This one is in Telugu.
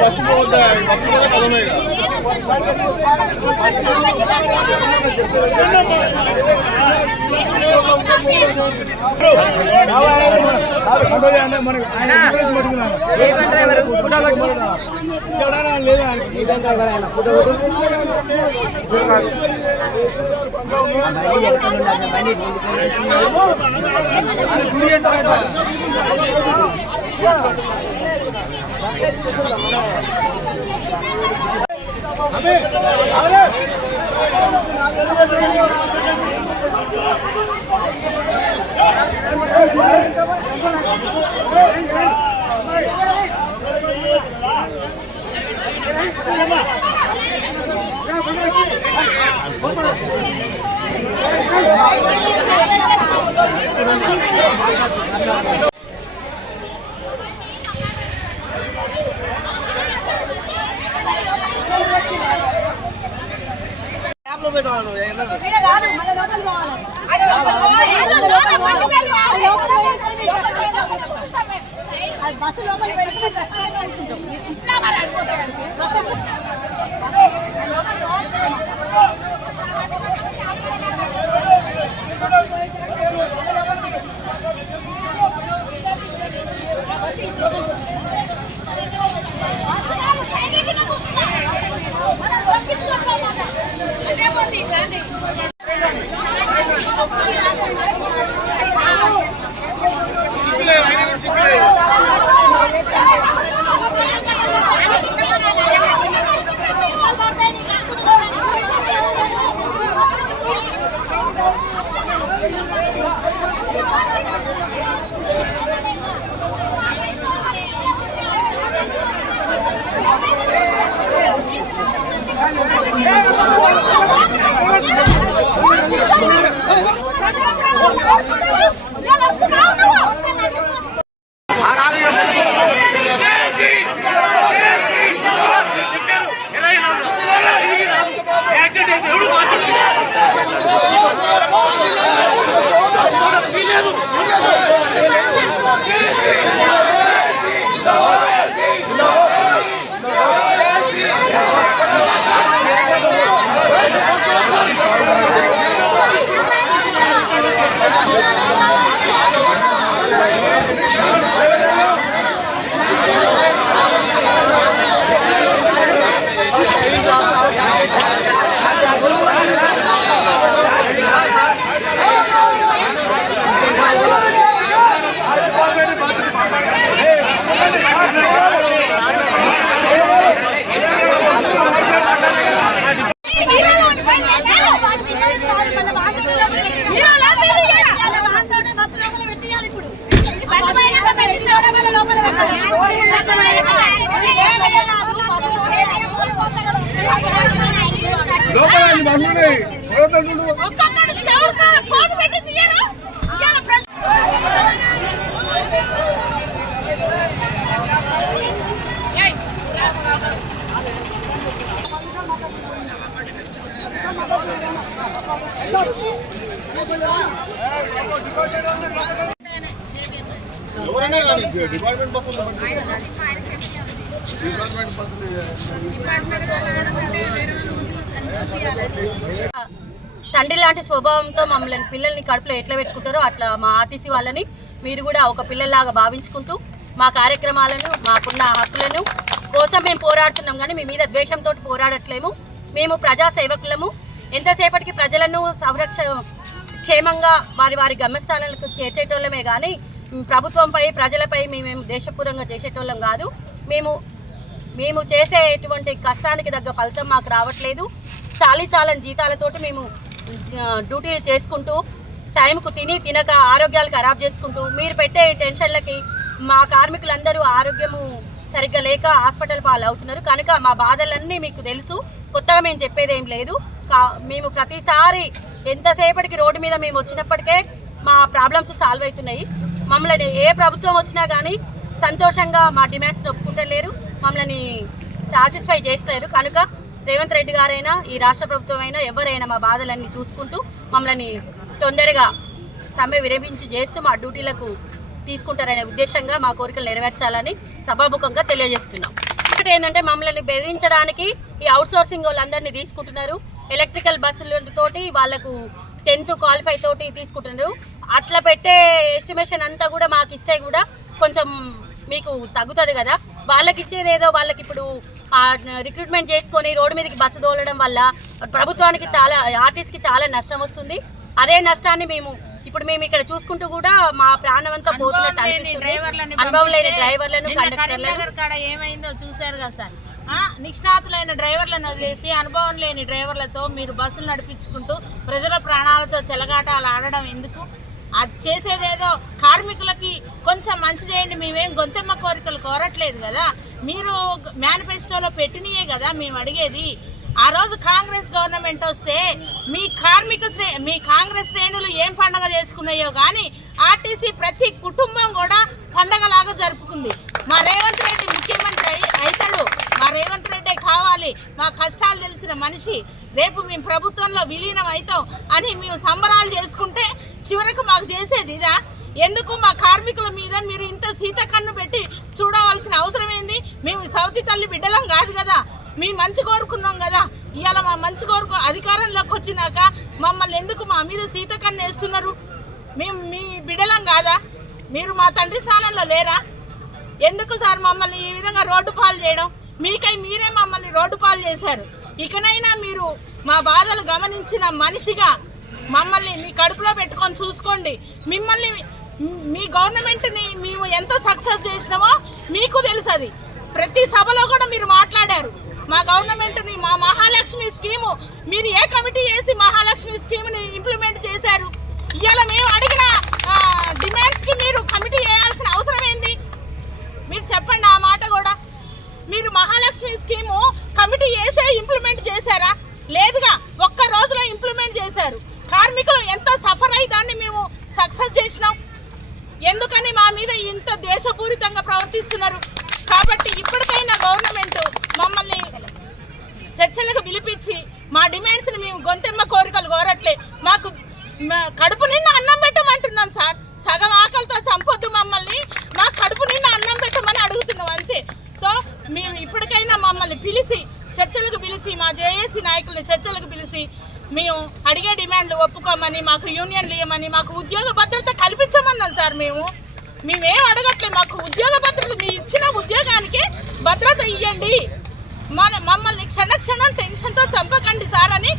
बस बोलता है बस बोलता कदम है ड्राइवर फोटो डिपार्टमेंट తండ్రి లాంటి స్వభావంతో మమ్మల్ని పిల్లల్ని కడుపులో ఎట్లా పెట్టుకుంటారో అట్లా మా ఆర్టీసీ వాళ్ళని మీరు కూడా ఒక పిల్లల్లాగా భావించుకుంటూ మా కార్యక్రమాలను మాకున్న హక్కులను కోసం మేము పోరాడుతున్నాం. కానీ మీ మీద ద్వేషంతో పోరాడట్లేము. మేము ప్రజా సేవకులము. ఎంతసేపటికి ప్రజలను క్షేమంగా వారి గమ్యస్థానాలకు చేర్చేటోళ్ళమే కానీ ప్రభుత్వంపై ప్రజలపై మేము దేశపూర్వంగా చేసేటోళ్ళం కాదు. మేము చేసేటువంటి కష్టానికి తగ్గ ఫలితం మాకు రావట్లేదు. చాలని జీతాలతోటి మేము డ్యూటీలు చేసుకుంటూ టైంకు తినక ఆరోగ్యాలు ఖరాబ్ చేసుకుంటూ మీరు పెట్టే టెన్షన్లకి మా కార్మికులందరూ ఆరోగ్యము సరిగ్గా లేక హాస్పిటల్ పాలు అవుతున్నారు. కనుక మా బాధలన్నీ మీకు తెలుసు. కొత్తగా మేము చెప్పేది ఏం లేదు. మేము ప్రతిసారి ఎంతసేపటికి రోడ్డు మీద మేము వచ్చినప్పటికే మా ప్రాబ్లమ్స్ సాల్వ్ అవుతున్నాయి. మమ్మల్ని ఏ ప్రభుత్వం వచ్చినా కానీ సంతోషంగా మా డిమాండ్స్ని ఒప్పుకుంటలేరు, మమ్మల్ని సాటిస్ఫై చేస్తలేరు. కనుక రేవంత్ రెడ్డి గారైనా ఈ రాష్ట్ర ప్రభుత్వం అయినా ఎవరైనా మా బాధలన్నీ చూసుకుంటూ మమ్మల్ని తొందరగా సమ్మె విరమించి చేస్తూ మా డ్యూటీలకు తీసుకుంటారనే ఉద్దేశంగా మా కోరికలు నెరవేర్చాలని సభాముఖంగా తెలియజేస్తున్నాం. ఒకటి ఏంటంటే మమ్మల్ని బెదిరించడానికి ఈ అవుట్సోర్సింగ్ వాళ్ళందరినీ తీసుకుంటున్నారు. ఎలక్ట్రికల్ బస్సులతోటి వాళ్ళకు 10th క్వాలిఫై తోటి తీసుకుంటున్నారు. అట్లా పెట్టే ఎస్టిమేషన్ అంతా కూడా మాకు ఇస్తే కూడా కొంచెం మీకు తగ్గుతుంది కదా. వాళ్ళకి ఇచ్చేది ఏదో వాళ్ళకి ఇప్పుడు రిక్రూట్మెంట్ చేసుకొని రోడ్డు మీదకి బస్సు తోలడం వల్ల ప్రభుత్వానికి ఆర్టీసీకి చాలా నష్టం వస్తుంది. అదే నష్టాన్ని మేము ఇక్కడ చూసుకుంటూ కూడా మా ప్రాణం అంతా పోతున్నట్టు అనిపిస్తుంది. అనుభవం లేని డ్రైవర్లను కండక్టర్లను ఏమైందో చూశారు కదా సార్. నిష్ణాతులైన డ్రైవర్లను వదిలేసి అనుభవం లేని డ్రైవర్లతో మీరు బస్సులు నడిపించుకుంటూ ప్రజల ప్రాణాలతో చెలగాటాలు ఆడడం ఎందుకు? అది చేసేదేదో కార్మికులకి కొంచెం మంచి చేయండి. మేమేం గొంతెమ్మ కోరికలు కోరట్లేదు కదా. మీరు మేనిఫెస్టోలో పెట్టినయే కదా మేము అడిగేది. ఆ రోజు కాంగ్రెస్ గవర్నమెంట్ వస్తే మీ కాంగ్రెస్ శ్రేణులు ఏం పండగ చేసుకున్నాయో కానీ ఆర్టీసీ ప్రతి కుటుంబం కూడా పండగలాగా జరుపుకుంది. మా రేవంత్ రెడ్డి ముఖ్యమంత్రి అవుతాడు, మా రేవంత్ రెడ్డి కావాలి, మా కష్టాలు తెలిసిన మనిషి, రేపు మేము ప్రభుత్వంలో విలీనం అవుతాం అని మేము సంబరాలు చేసుకుంటే చివరకు మాకు చేసేది ఇదా? ఎందుకు మా కార్మికుల మీద మీరు ఇంత సీత కన్ను పెట్టి చూడవలసిన అవసరం ఏంది? మేము సౌతి తల్లి బిడ్డలం కాదు కదా, మీ మంచి కోరుకున్నాం కదా. ఇవాళ మా మంచి అధికారంలోకి వచ్చినాక మమ్మల్ని ఎందుకు మా మీద సీత కన్ను వేస్తున్నారు? మేము మీ బిడ్డలం కాదా? మీరు మా తండ్రి స్థానంలో లేరా? ఎందుకు సార్ మమ్మల్ని ఈ విధంగా రోడ్డు పాలు చేయడం? మీరే మమ్మల్ని రోడ్డు పాలు చేశారు. ఇకనైనా మీరు మా బాధలు గమనించిన మనిషిగా మమ్మల్ని మీ కడుపులో పెట్టుకొని చూసుకోండి. మీ గవర్నమెంట్ని మేము ఎంత సక్సెస్ చేసినామో మీకు తెలుసు. అది ప్రతి సభలో కూడా మీరు మాట్లాడారు. మా గవర్నమెంట్ని, మా మహాలక్ష్మి స్కీము మీరు ఏ కమిటీ చేసి మహాలక్ష్మి స్కీమ్ని ఇంప్లిమెంట్ చేశారు? ఇవాళ మేము అడిగిన డిమాండ్స్కి మీరు కమిటీ చేయాల్సిన అవసరం ఏంది? మీరు చెప్పండి ఆ మాట కూడా. మీరు మహాలక్ష్మి స్కీము కమిటీ చేసే ఇంప్లిమెంట్ చేశారా? లేదుగా, ఒక్క రోజులో ఇంప్లిమెంట్ చేశారు. కార్మికులు ఎంత సఫర్ అయ్యి దాన్ని మేము సక్సెస్ చేసినాం. ఎందుకని మా మీద ఇంత దేశపూరితంగా ప్రవర్తిస్తున్నారు? కాబట్టి ఇప్పటికైనా గవర్నమెంట్ మమ్మల్ని చర్చలకు పిలిపించి మా డిమాండ్స్ని మేము గొంతెమ్మ కోరికలు కోరట్లే, మాకు కడుపు నిండా అన్నం పెట్టమంటున్నాం సార్. సగం ఆకలితో చంపొద్దు మమ్మల్ని, మా కడుపు నిండా అన్నం పెట్టమని అడుగుతున్నాం అంతే. సో మేము ఇప్పటికైనా మమ్మల్ని పిలిచి చర్చలకు పిలిచి, మా జేఏసీ నాయకుల్ని చర్చలకు పిలిచి మేము అడిగే డిమాండ్లు ఒప్పుకోమని, మాకు యూనియన్లు ఇవ్వమని, మాకు ఉద్యోగ భద్రత కల్పించమన్నాం సార్. మేమేం అడగట్లేదు, మాకు ఉద్యోగ భద్రత, మీ ఇచ్చిన ఉద్యోగానికి భద్రత ఇవ్వండి, మమ్మల్ని క్షణక్షణం టెన్షన్తో చంపకండి సార్ అని